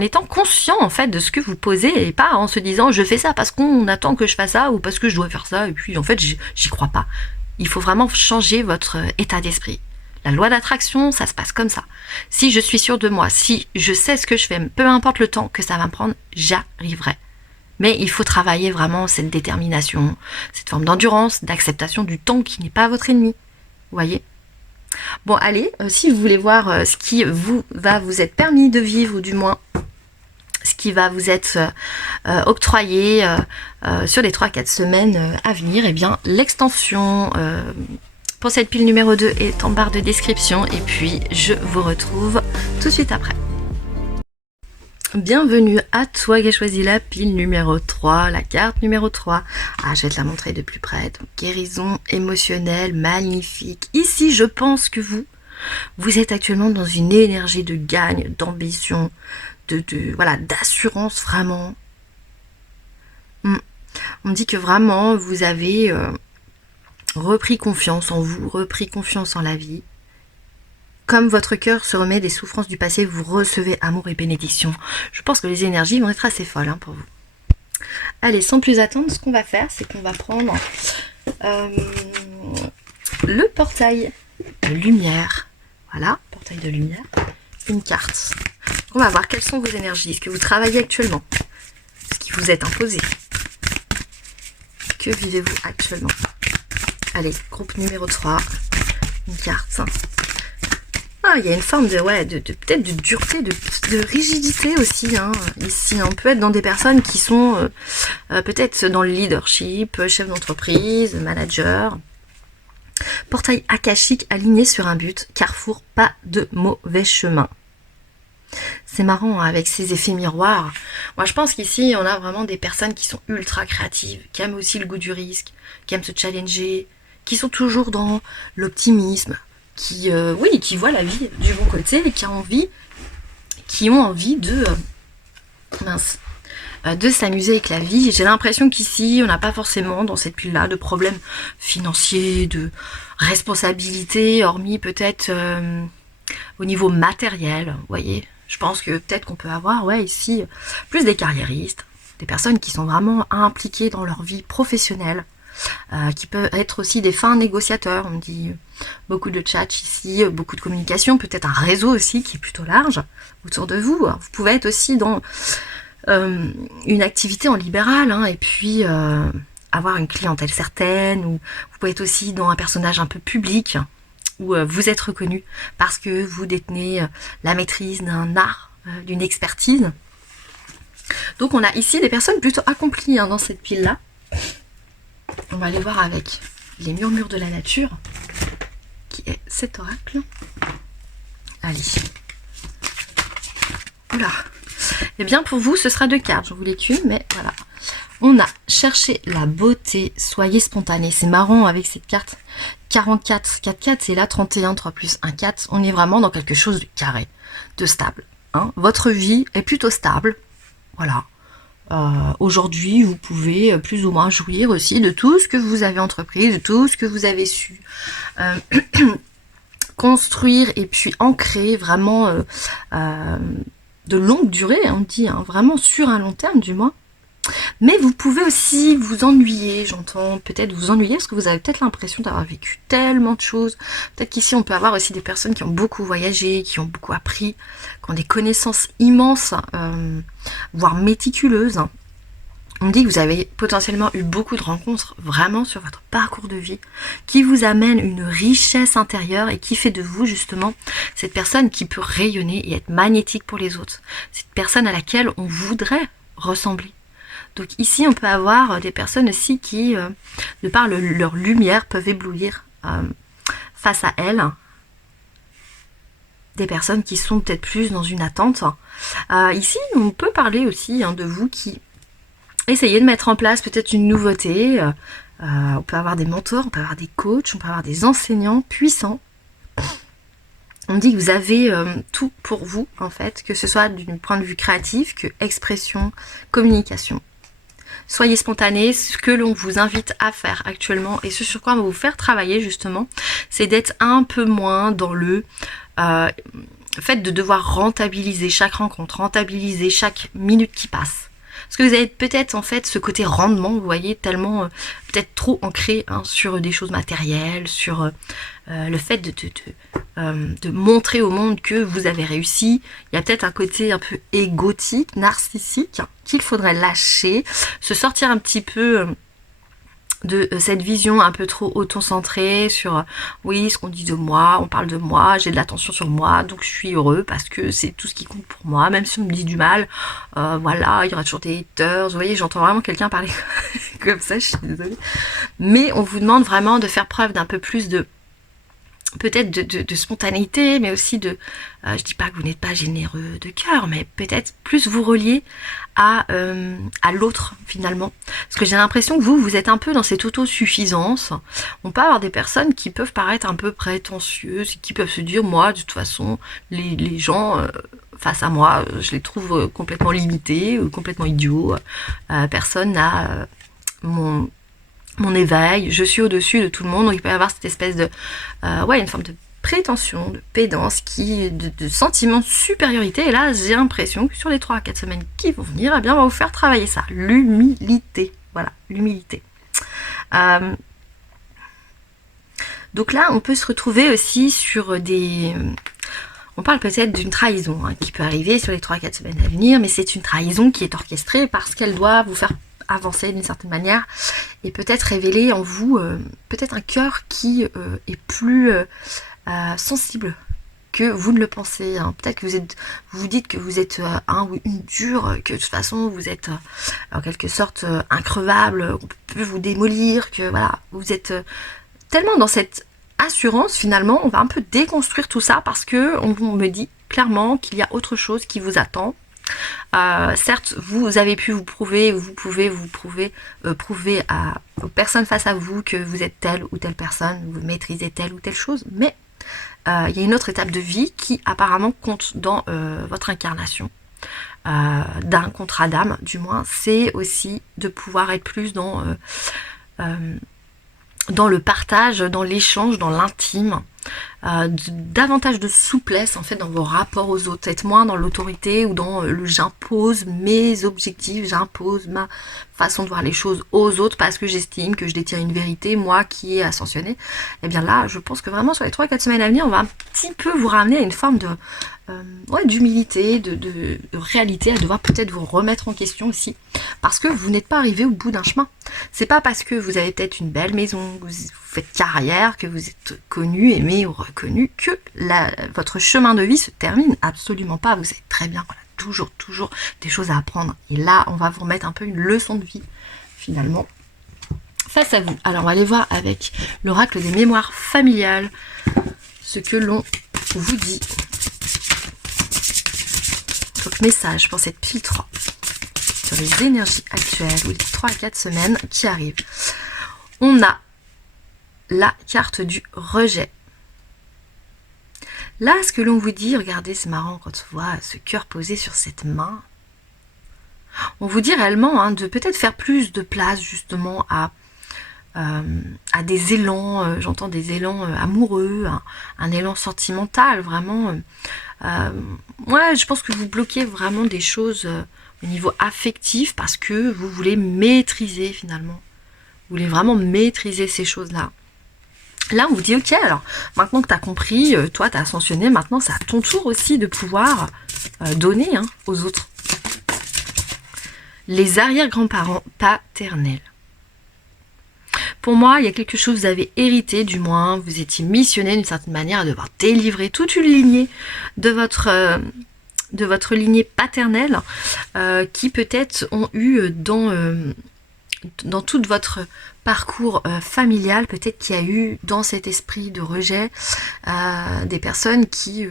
étant conscient en fait de ce que vous posez et pas en se disant je fais ça parce qu'on attend que je fasse ça ou parce que je dois faire ça et puis en fait j'y crois pas. Il faut vraiment changer votre état d'esprit. La loi d'attraction, ça se passe comme ça. Si je suis sûre de moi, si je sais ce que je fais, peu importe le temps que ça va me prendre, j'arriverai. Mais il faut travailler vraiment cette détermination, cette forme d'endurance, d'acceptation du temps qui n'est pas votre ennemi. Vous voyez ? Bon, allez, si vous voulez voir ce qui va vous être permis de vivre, ou du moins ce qui va vous être octroyé sur les 3-4 semaines à venir, eh bien, l'extension pour cette pile numéro 2 est en barre de description. Et puis, je vous retrouve tout de suite après. Bienvenue à toi qui as choisi la pile numéro 3, la carte numéro 3. Ah, je vais te la montrer de plus près. Donc, guérison émotionnelle, magnifique. Ici, je pense que vous êtes actuellement dans une énergie de gagne, d'ambition, voilà, d'assurance vraiment. On me dit que vraiment, vous avez repris confiance en vous, repris confiance en la vie. Comme votre cœur se remet des souffrances du passé, vous recevez amour et bénédiction. Je pense que les énergies vont être assez folles pour vous. Allez, sans plus attendre, ce qu'on va faire, c'est qu'on va prendre le portail de lumière. Voilà, portail de lumière. Une carte. On va voir quelles sont vos énergies. Est-ce que vous travaillez actuellement? Ce qui vous est imposé? Que vivez-vous actuellement? Allez, groupe numéro 3. Une carte. Ah, il y a une forme de peut-être de dureté, de rigidité aussi. Ici, on peut être dans des personnes qui sont peut-être dans le leadership, chef d'entreprise, manager. Portail akashique aligné sur un but. Carrefour, pas de mauvais chemin. C'est marrant avec ces effets miroirs. Moi, je pense qu'ici, on a vraiment des personnes qui sont ultra créatives, qui aiment aussi le goût du risque, qui aiment se challenger, qui sont toujours dans l'optimisme, qui voient la vie du bon côté et qui ont envie de s'amuser avec la vie. J'ai l'impression qu'ici, on n'a pas forcément dans cette pile-là de problèmes financiers, de responsabilités, hormis peut-être au niveau matériel, vous voyez. Je pense que peut-être qu'on peut avoir, ici, plus des carriéristes, des personnes qui sont vraiment impliquées dans leur vie professionnelle, qui peuvent être aussi des fins négociateurs. On me dit beaucoup de chat ici, beaucoup de communication, peut-être un réseau aussi qui est plutôt large autour de vous. Alors, vous pouvez être aussi dans une activité en libéral, et puis avoir une clientèle certaine, ou vous pouvez être aussi dans un personnage un peu public, où vous êtes reconnu parce que vous détenez la maîtrise d'un art, d'une expertise. Donc on a ici des personnes plutôt accomplies dans cette pile-là. On va aller voir avec les murmures de la nature, qui est cet oracle. Allez. Oula. Eh bien pour vous, ce sera 2 cartes. J'en voulais qu'une, mais voilà. On a cherché la beauté, soyez spontané. C'est marrant avec cette carte 44, 4, 4, c'est là 31, 3 plus 1, 4. On est vraiment dans quelque chose de carré, de stable. Votre vie est plutôt stable. Voilà. Aujourd'hui, vous pouvez plus ou moins jouir aussi de tout ce que vous avez entrepris, de tout ce que vous avez su construire et puis ancrer vraiment de longue durée, on dit, vraiment sur un long terme du moins. Mais vous pouvez aussi vous ennuyer, j'entends peut-être vous ennuyer parce que vous avez peut-être l'impression d'avoir vécu tellement de choses. Peut-être qu'ici on peut avoir aussi des personnes qui ont beaucoup voyagé, qui ont beaucoup appris, qui ont des connaissances immenses, voire méticuleuses. On dit que vous avez potentiellement eu beaucoup de rencontres vraiment sur votre parcours de vie qui vous amène une richesse intérieure et qui fait de vous justement cette personne qui peut rayonner et être magnétique pour les autres. Cette personne à laquelle on voudrait ressembler. Donc ici, on peut avoir des personnes aussi qui, de par leur lumière, peuvent éblouir face à elles. Des personnes qui sont peut-être plus dans une attente. Ici, on peut parler aussi de vous qui essayez de mettre en place peut-être une nouveauté. On peut avoir des mentors, on peut avoir des coachs, on peut avoir des enseignants puissants. On dit que vous avez tout pour vous, en fait, que ce soit d'un point de vue créatif, que expression, communication. soyez spontané. Ce que l'on vous invite à faire actuellement et ce sur quoi on va vous faire travailler justement, c'est d'être un peu moins dans le fait de devoir rentabiliser chaque rencontre, rentabiliser chaque minute qui passe. Parce que vous avez peut-être en fait ce côté rendement, vous voyez, tellement peut-être trop ancré sur des choses matérielles, sur le fait de montrer au monde que vous avez réussi. Il y a peut-être un côté un peu égotique, narcissique, qu'il faudrait lâcher, se sortir un petit peu de cette vision un peu trop auto-centrée sur oui, ce qu'on dit de moi, on parle de moi, j'ai de l'attention sur moi, donc je suis heureux parce que c'est tout ce qui compte pour moi, même si on me dit du mal, voilà, il y aura toujours des haters, vous voyez, j'entends vraiment quelqu'un parler comme ça, je suis désolée, mais on vous demande vraiment de faire preuve d'un peu plus de peut-être de spontanéité, mais aussi je dis pas que vous n'êtes pas généreux de cœur, mais peut-être plus vous relier à l'autre finalement. Parce que j'ai l'impression que vous êtes un peu dans cette autosuffisance. On peut avoir des personnes qui peuvent paraître un peu prétentieuses, qui peuvent se dire, moi, de toute façon, les gens face à moi, je les trouve complètement limités, ou complètement idiots. Personne n'a mon éveil, je suis au-dessus de tout le monde, donc il peut y avoir cette espèce de une forme de prétention, de pédance, de sentiment de supériorité, et là j'ai l'impression que sur les 3 à 4 semaines qui vont venir, eh bien on va vous faire travailler ça, l'humilité, voilà, l'humilité. Donc là on peut se retrouver aussi sur on parle peut-être d'une trahison qui peut arriver sur les 3 à 4 semaines à venir, mais c'est une trahison qui est orchestrée parce qu'elle doit vous faire avancer d'une certaine manière et peut-être révéler en vous peut-être un cœur qui est plus sensible que vous ne le pensez. Peut-être que vous vous dites que vous êtes un ou une dure, que de toute façon vous êtes en quelque sorte increvable, on peut vous démolir, que voilà, vous êtes tellement dans cette assurance. Finalement on va un peu déconstruire tout ça parce que on me dit clairement qu'il y a autre chose qui vous attend. Certes, vous avez pu vous prouver, vous pouvez vous prouver aux personnes face à vous que vous êtes telle ou telle personne, vous maîtrisez telle ou telle chose, mais il y a une autre étape de vie qui apparemment compte dans votre incarnation d'un contrat d'âme, du moins, c'est aussi de pouvoir être plus dans le partage, dans l'échange, dans l'intime, davantage de souplesse en fait dans vos rapports aux autres, être moins dans l'autorité ou dans le j'impose mes objectifs, j'impose ma façon de voir les choses aux autres parce que j'estime que je détiens une vérité, moi qui ai ascensionné. Et bien là, je pense que vraiment sur les 3-4 semaines à venir, on va un petit peu vous ramener à une forme de d'humilité, de réalité, à devoir peut-être vous remettre en question aussi, parce que vous n'êtes pas arrivé au bout d'un chemin. C'est pas parce que vous avez peut-être une belle maison, que vous faites carrière, que vous êtes connu, aimé ou reconnu, que votre chemin de vie se termine. Absolument pas, vous savez très bien, voilà, toujours des choses à apprendre. Et là, on va vous remettre un peu une leçon de vie, finalement, face à vous. Alors, on va aller voir avec l'oracle des mémoires familiales, ce que l'on vous dit. Donc, message pour cette pile 3 sur les énergies actuelles ou les 3 à 4 semaines qui arrivent. On a la carte du rejet. Là, ce que l'on vous dit, regardez, c'est marrant quand on voit ce cœur posé sur cette main. On vous dit réellement de peut-être faire plus de place justement à des élans, j'entends des élans amoureux, un élan sentimental, vraiment. Je pense que vous bloquez vraiment des choses au niveau affectif parce que vous voulez maîtriser finalement. Vous voulez vraiment maîtriser ces choses-là. Là, on vous dit, ok, alors, maintenant que tu as compris, toi, tu as ascensionné, maintenant, c'est à ton tour aussi de pouvoir donner aux autres. Les arrière-grands-parents paternels. Pour moi, il y a quelque chose que vous avez hérité, du moins, vous étiez missionné d'une certaine manière à devoir délivrer toute une lignée de votre lignée paternelle qui peut-être ont eu dans tout votre parcours familial, peut-être qu'il y a eu dans cet esprit de rejet des personnes qui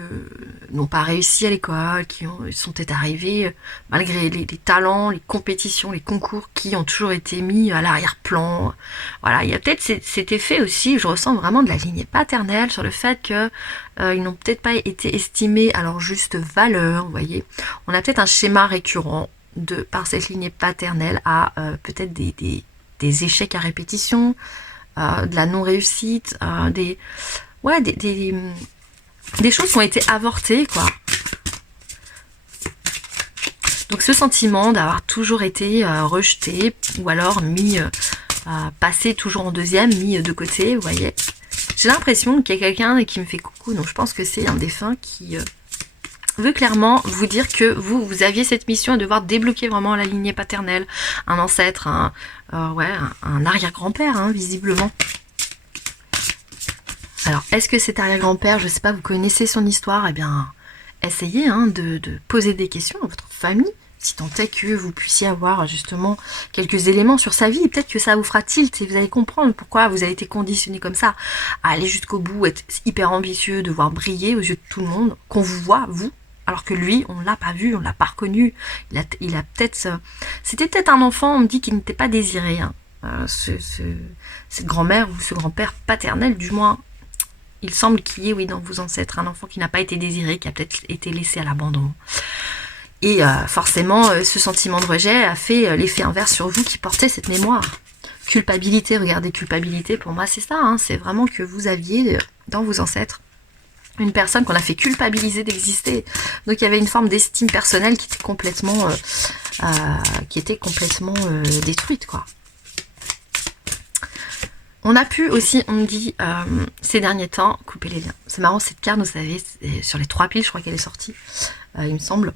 n'ont pas réussi à l'école, qui sont peut-être arrivées malgré les talents, les compétitions, les concours qui ont toujours été mis à l'arrière-plan. Voilà, il y a peut-être cet effet aussi, je ressens vraiment de la lignée paternelle sur le fait que ils n'ont peut-être pas été estimés à leur juste valeur, vous voyez. On a peut-être un schéma récurrent par cette lignée paternelle à peut-être des échecs à répétition, de la non-réussite, des choses qui ont été avortées, quoi. Donc ce sentiment d'avoir toujours été rejeté ou alors mis, passé toujours en deuxième, mis de côté, vous voyez. J'ai l'impression qu'il y a quelqu'un qui me fait coucou, donc je pense que c'est un défunt qui veut clairement vous dire que vous aviez cette mission à devoir débloquer vraiment la lignée paternelle, un ancêtre, un arrière-grand-père, hein, visiblement. Alors, est-ce que cet arrière-grand-père, je sais pas, vous connaissez son histoire, eh bien, essayez de poser des questions à votre famille, si tant est que vous puissiez avoir justement quelques éléments sur sa vie. Peut-être que ça vous fera tilt et vous allez comprendre pourquoi vous avez été conditionné comme ça, à aller jusqu'au bout, être hyper ambitieux, devoir briller aux yeux de tout le monde, qu'on vous voit, vous, alors que lui, on l'a pas vu, on l'a pas reconnu. Il a peut-être... C'était peut-être un enfant, on me dit qu'il n'était pas désiré, hein. Cette grand-mère ou ce grand-père paternel, du moins... Il semble qu'il y ait, oui, dans vos ancêtres, un enfant qui n'a pas été désiré, qui a peut-être été laissé à l'abandon. Et forcément, ce sentiment de rejet a fait l'effet inverse sur vous qui portez cette mémoire. Culpabilité, regardez, culpabilité, pour moi, c'est ça. Hein, c'est vraiment que vous aviez, dans vos ancêtres, une personne qu'on a fait culpabiliser d'exister. Donc, il y avait une forme d'estime personnelle qui était complètement, détruite, quoi. On a pu aussi, on me dit, ces derniers temps, couper les liens. C'est marrant, cette carte, vous savez, sur les 3 piles, je crois qu'elle est sortie, il me semble.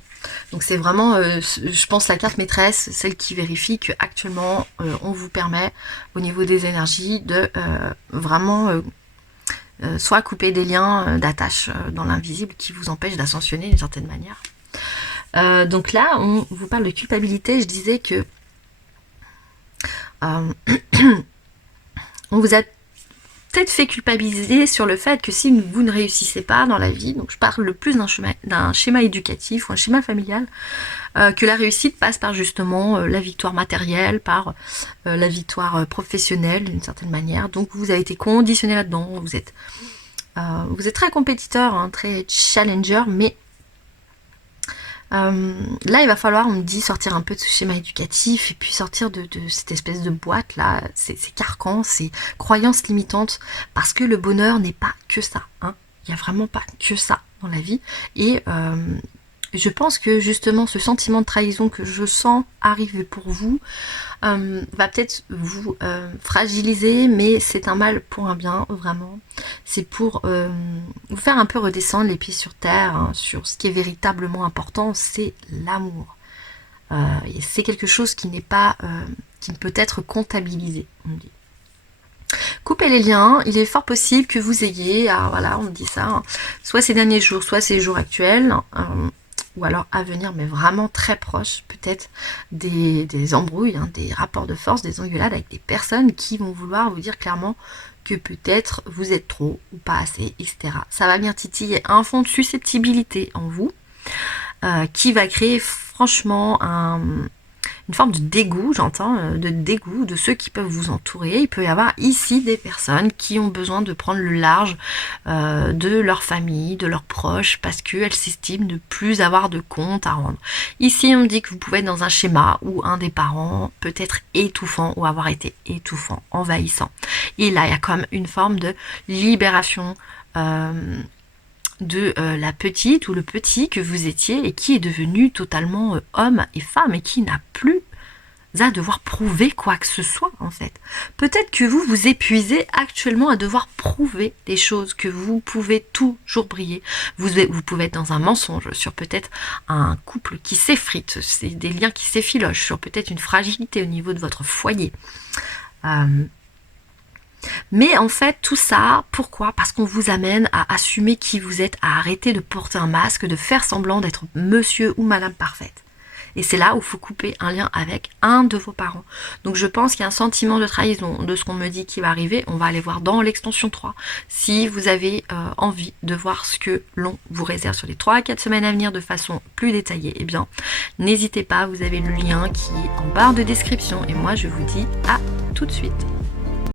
Donc c'est vraiment, je pense, la carte maîtresse, celle qui vérifie que actuellement on vous permet, au niveau des énergies, de vraiment soit couper des liens d'attache dans l'invisible qui vous empêchent d'ascensionner d'une certaine manière. Donc là, on vous parle de culpabilité. Je disais que... on vous a peut-être fait culpabiliser sur le fait que si vous ne réussissez pas dans la vie, donc je parle le plus d'un schéma éducatif ou un schéma familial, que la réussite passe par justement la victoire matérielle, par la victoire professionnelle d'une certaine manière. Donc vous avez été conditionné là-dedans, vous êtes très compétiteur, hein, très challenger, mais là il va falloir, on me dit, sortir un peu de ce schéma éducatif et puis sortir de cette espèce de boîte là, ces carcans, ces croyances limitantes, parce que le bonheur n'est pas que ça, hein. Il n'y a vraiment pas que ça dans la vie. Et je pense que justement ce sentiment de trahison que je sens arriver pour vous va peut-être vous fragiliser, mais c'est un mal pour un bien, vraiment. C'est pour vous faire un peu redescendre les pieds sur terre, hein, sur ce qui est véritablement important, c'est l'amour. Et c'est quelque chose qui n'est pas, qui ne peut être comptabilisé, on dit. Coupez les liens, il est fort possible que vous ayez, voilà, on me dit ça, hein, soit ces derniers jours, soit ces jours actuels, ou alors à venir, mais vraiment très proche, peut-être des embrouilles, hein, des rapports de force, des engueulades avec des personnes qui vont vouloir vous dire clairement que peut-être vous êtes trop ou pas assez, etc. Ça va venir titiller un fond de susceptibilité en vous, qui va créer franchement une forme de dégoût, j'entends, de dégoût de ceux qui peuvent vous entourer. Il peut y avoir ici des personnes qui ont besoin de prendre le large de leur famille, de leurs proches, parce qu'elles s'estiment ne plus avoir de compte à rendre. Ici, on me dit que vous pouvez être dans un schéma où un des parents peut être étouffant ou avoir été étouffant, envahissant. Et là, il y a comme une forme de libération de la petite ou le petit que vous étiez et qui est devenu totalement homme et femme et qui n'a plus à devoir prouver quoi que ce soit, en fait. Peut-être que vous vous épuisez actuellement à devoir prouver des choses, que vous pouvez toujours briller. Vous pouvez être dans un mensonge sur peut-être un couple qui s'effrite, c'est des liens qui s'effilochent, sur peut-être une fragilité au niveau de votre foyer. Mais en fait, tout ça, pourquoi? Parce qu'on vous amène à assumer qui vous êtes, à arrêter de porter un masque, de faire semblant d'être monsieur ou madame parfaite. Et c'est là où il faut couper un lien avec un de vos parents. Donc je pense qu'il y a un sentiment de trahison de ce qu'on me dit qui va arriver. On va aller voir dans l'extension 3. Si vous avez envie de voir ce que l'on vous réserve sur les 3 à 4 semaines à venir de façon plus détaillée, eh bien, n'hésitez pas, vous avez le lien qui est en barre de description. Et moi, je vous dis à tout de suite.